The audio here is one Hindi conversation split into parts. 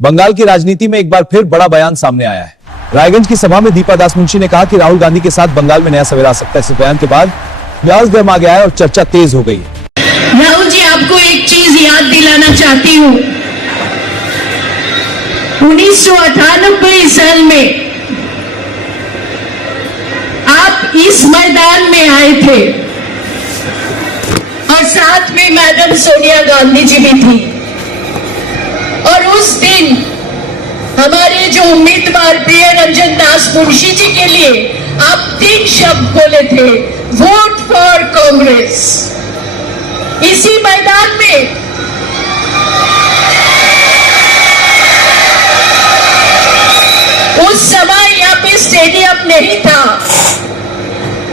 बंगाल की राजनीति में एक बार फिर बड़ा बयान सामने आया है। रायगंज की सभा में दीपा दास मुंशी ने कहा कि राहुल गांधी के साथ बंगाल में नया सवेरा आ सकता है। इस बयान के बाद व्यास गर्मा गया है और चर्चा तेज हो गई है। राहुल जी, आपको एक चीज याद दिलाना चाहती हूँ। 1998 साल में आप इस मैदान में आए थे और साथ में मैडम सोनिया गांधी जी भी थी। और उस दिन हमारे जो उम्मीदवार प्रिय रंजन दास मुंशी जी के लिए आप 3 शब्द बोले थे, वोट फॉर कांग्रेस। इसी मैदान में उस समय यहाँ पे स्टेडियम नहीं था।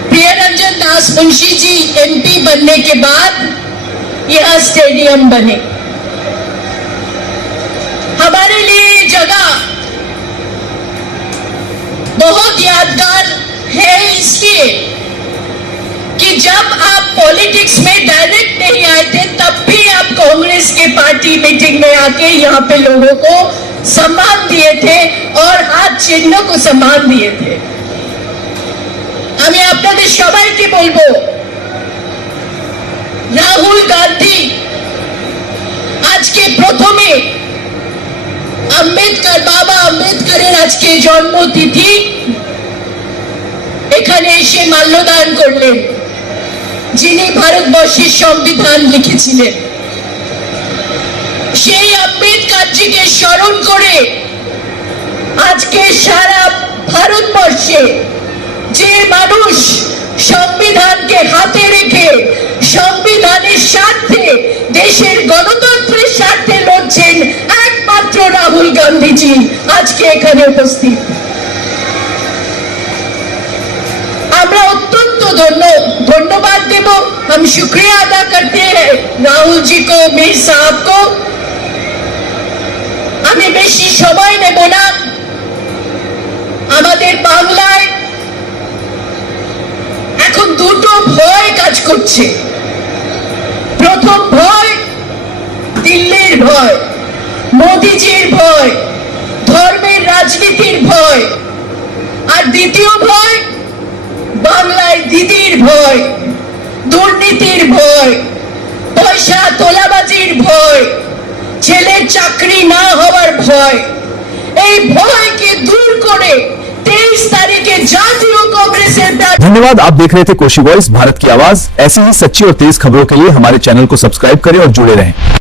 प्रिय रंजन दास मुंशी जी एमपी बनने के बाद यह स्टेडियम बने। हमारे लिए जगह बहुत यादगार है इसलिए कि जब आप पॉलिटिक्स में डायरेक्ट नहीं आए थे तब भी आप कांग्रेस के पार्टी मीटिंग में आके यहाँ पे लोगों को सम्मान दिए थे और हाथ चिन्ह को सम्मान दिए थे। আমি আপনাদের সবাইকে বলবো, রাহুল গান্ধী আজকে প্রথমে আম্বেদকর, বাবা আম্বেদকরের আজকে জন্মতিথি, এখানে এসে মাল্যদান করলেন, যিনি ভারতবর্ষের সংবিধান লিখেছিলেন। সেই আম্বেদকরজিকে স্মরণ করে আজকে সারা ভারতবর্ষে যে মানুষ সংবিধানকে হাতে রেখে সংবিধানের স্বার্থে, দেশের গণতন্ত্রের স্বার্থে লড়ছেন, একমাত্র রাহুল গান্ধীজি আজকে এখানে উপস্থিত। আমরা অত্যন্ত धन्यवाद देव। हम शुक्रिया अदा करते हैं राहुल जी को, मीर साहब को। আমি বেশি সময় নেব না। আমাদের বাংলায় এখন দুটো ভয় কাজ করছে। প্রথম ভয় দিল্লির ভয়, মোদিজির ভয়, ধর্মের রাজনীতির ভয়, আর দ্বিতীয় ভয় বাংলায় দিদির ভয়, দুর্নীতির ভয়, পয়সা তোলাবাজির ভয়, ছেলের চাকরি না হওয়ার ভয়। এই ভয়কে দূর করে 23 तारीखे जातीय कांग्रेस। धन्यवाद। आप देख रहे थे कोशी वॉइस, भारत की आवाज। ऐसी ही सच्ची और तेज खबरों के लिए हमारे चैनल को सब्सक्राइब करें और जुड़े रहें।